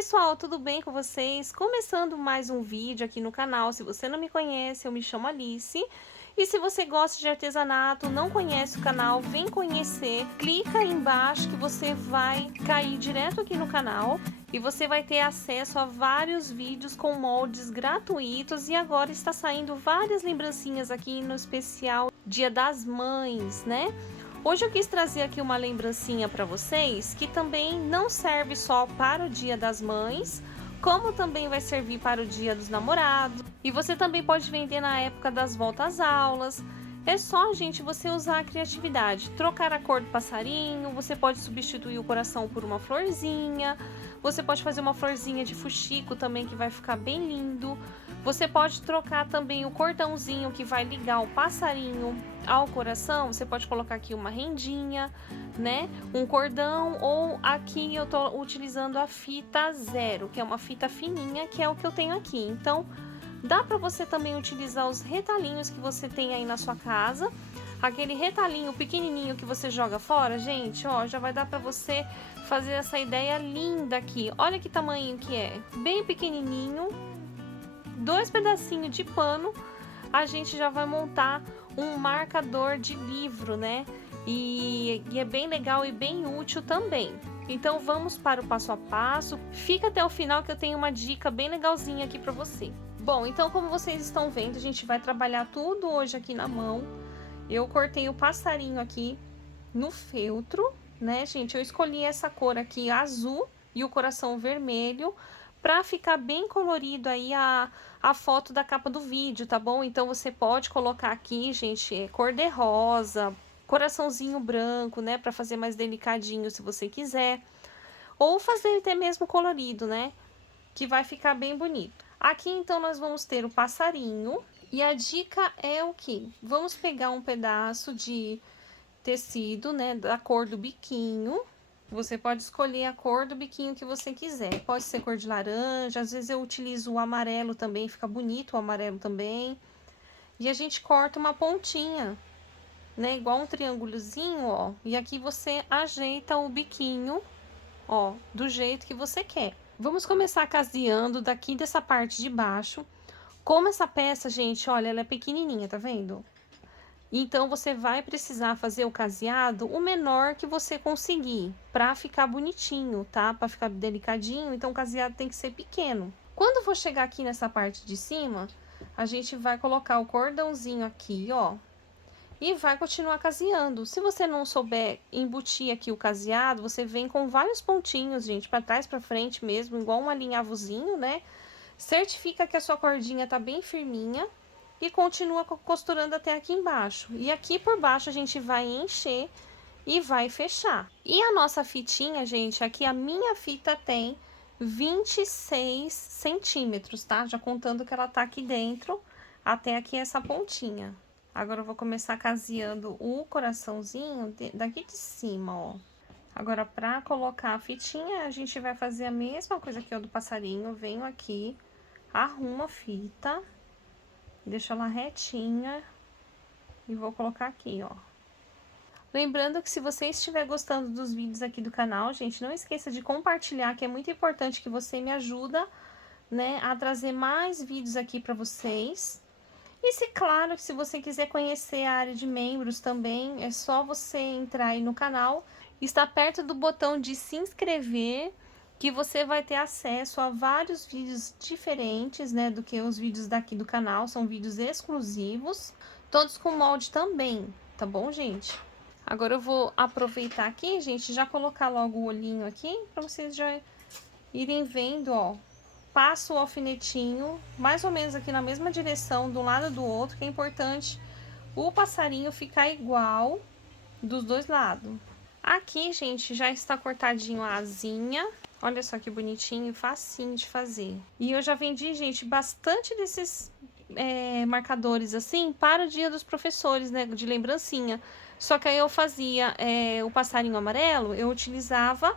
pessoal, tudo bem com vocês? Começando mais um vídeo aqui no canal. Se você não me conhece, eu me chamo Alice. E se você gosta de artesanato, não conhece o canal, vem conhecer. Clica aí embaixo que você vai cair direto aqui no canal. E você vai ter acesso a vários vídeos com moldes gratuitos. E agora está saindo várias lembrancinhas aqui no especial Dia das Mães, né? Hoje eu quis trazer aqui uma lembrancinha para vocês que também não serve só para o Dia das Mães, como também vai servir para o Dia dos Namorados. E você também pode vender na época das voltas às aulas. É só, gente, você usar a criatividade, trocar a cor do passarinho, você pode substituir o coração por uma florzinha, você pode fazer uma florzinha de fuxico também que vai ficar bem lindo. Você pode trocar também o cordãozinho que vai ligar o passarinho ao coração, você pode colocar aqui uma rendinha, né? Um cordão, ou aqui eu tô utilizando a fita 0, que é uma fita fininha, que é o que eu tenho aqui. Então, dá para você também utilizar os retalhinhos que você tem aí na sua casa. Aquele retalhinho pequenininho que você joga fora, gente, ó, já vai dar para você fazer essa ideia linda aqui. Olha que tamanho que é, bem pequenininho. 2 pedacinhos de pano, a gente já vai montar um marcador de livro, né? E é bem legal e bem útil também. Então vamos para o passo a passo. Fica até o final que eu tenho uma dica bem legalzinha aqui para você. Bom, então como vocês estão vendo, a gente vai trabalhar tudo hoje aqui na mão. Eu cortei o passarinho aqui no feltro, né, gente? Eu escolhi essa cor aqui, azul, e o coração vermelho, para ficar bem colorido aí a foto da capa do vídeo, tá bom? Então você pode colocar aqui, gente, cor de rosa, coraçãozinho branco, né, para fazer mais delicadinho se você quiser, ou fazer até mesmo colorido, né, que vai ficar bem bonito. Aqui então nós vamos ter o passarinho, e a dica é o que? Vamos pegar um pedaço de tecido, né, da cor do biquinho. Você pode escolher a cor do biquinho que você quiser. Pode ser cor de laranja, às vezes eu utilizo o amarelo também, fica bonito o amarelo também. E a gente corta uma pontinha, né, igual um triângulozinho, ó. E aqui você ajeita o biquinho, ó, do jeito que você quer. Vamos começar caseando daqui dessa parte de baixo. Como essa peça, gente, olha, ela é pequenininha, tá vendo? Então, você vai precisar fazer o caseado o menor que você conseguir, pra ficar bonitinho, tá? Pra ficar delicadinho, então o caseado tem que ser pequeno. Quando for chegar aqui nessa parte de cima, a gente vai colocar o cordãozinho aqui, ó, e vai continuar caseando. Se você não souber embutir aqui o caseado, você vem com vários pontinhos, gente, pra trás, pra frente mesmo, igual um alinhavozinho, né? Certifica que a sua cordinha tá bem firminha. E continua costurando até aqui embaixo. E aqui por baixo a gente vai encher e vai fechar. E a nossa fitinha, gente, aqui a minha fita tem 26 centímetros, tá? Já contando que ela tá aqui dentro, até aqui essa pontinha. Agora eu vou começar caseando o coraçãozinho daqui de cima, ó. Agora, pra colocar a fitinha, a gente vai fazer a mesma coisa que o do passarinho. Venho aqui, arrumo a fita, deixo ela retinha e vou colocar aqui, ó. Lembrando que se você estiver gostando dos vídeos aqui do canal, gente, não esqueça de compartilhar, que é muito importante, que você me ajuda, né, a trazer mais vídeos aqui pra vocês. E claro, se você quiser conhecer a área de membros também, é só você entrar aí no canal, está perto do botão de se inscrever, que você vai ter acesso a vários vídeos diferentes, né, do que os vídeos daqui do canal, são vídeos exclusivos, todos com molde também, tá bom, gente? Agora eu vou aproveitar aqui, gente, já colocar logo o olhinho aqui, pra vocês já irem vendo, ó. Passo o alfinetinho, mais ou menos aqui na mesma direção, de um lado do outro, que é importante o passarinho ficar igual dos dois lados. Aqui, gente, já está cortadinho a asinha. Olha só que bonitinho e facinho de fazer. E eu já vendi, gente, bastante desses marcadores assim para o Dia dos Professores, né, de lembrancinha. Só que aí eu fazia o passarinho amarelo, eu utilizava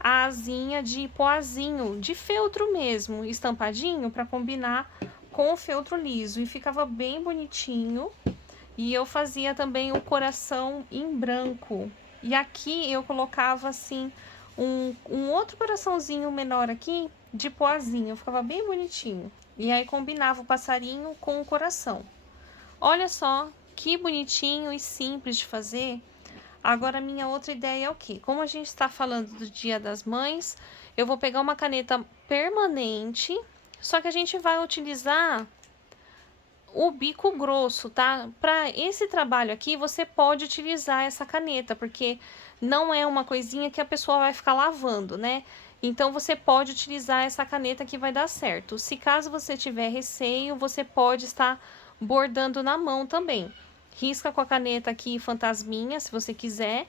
a asinha de poazinho, de feltro mesmo, estampadinho, para combinar com o feltro liso. E ficava bem bonitinho. E eu fazia também o coração em branco. E aqui eu colocava assim um outro coraçãozinho menor aqui, de poazinho, ficava bem bonitinho. E aí combinava o passarinho com o coração. Olha só que bonitinho e simples de fazer. Agora, minha outra ideia é o quê? Como a gente está falando do Dia das Mães, eu vou pegar uma caneta permanente, só que a gente vai utilizar o bico grosso, tá? Para esse trabalho aqui, você pode utilizar essa caneta, porque não é uma coisinha que a pessoa vai ficar lavando, né? Então, você pode utilizar essa caneta que vai dar certo. Se caso você tiver receio, você pode estar bordando na mão também. Risca com a caneta aqui fantasminha, se você quiser,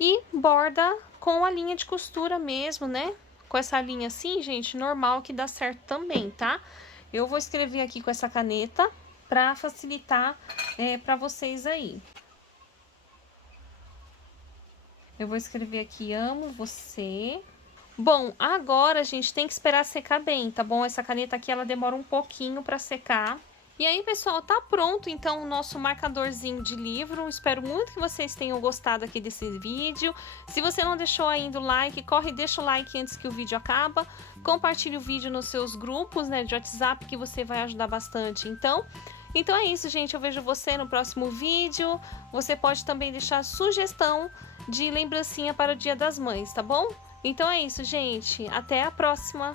e borda com a linha de costura mesmo, né? Com essa linha assim, gente, normal, que dá certo também, tá? Eu vou escrever aqui com essa caneta para facilitar para vocês aí. Eu vou escrever aqui, amo você. Bom, agora a gente tem que esperar secar bem, tá bom? Essa caneta aqui, ela demora um pouquinho para secar. E aí, pessoal, tá pronto então o nosso marcadorzinho de livro. Espero muito que vocês tenham gostado aqui desse vídeo. Se você não deixou ainda o like, corre e deixa o like antes que o vídeo acaba. Compartilhe o vídeo nos seus grupos, né, de WhatsApp, que você vai ajudar bastante. Então é isso, gente. Eu vejo você no próximo vídeo. Você pode também deixar sugestão de lembrancinha para o Dia das Mães, tá bom? Então é isso, gente. Até a próxima!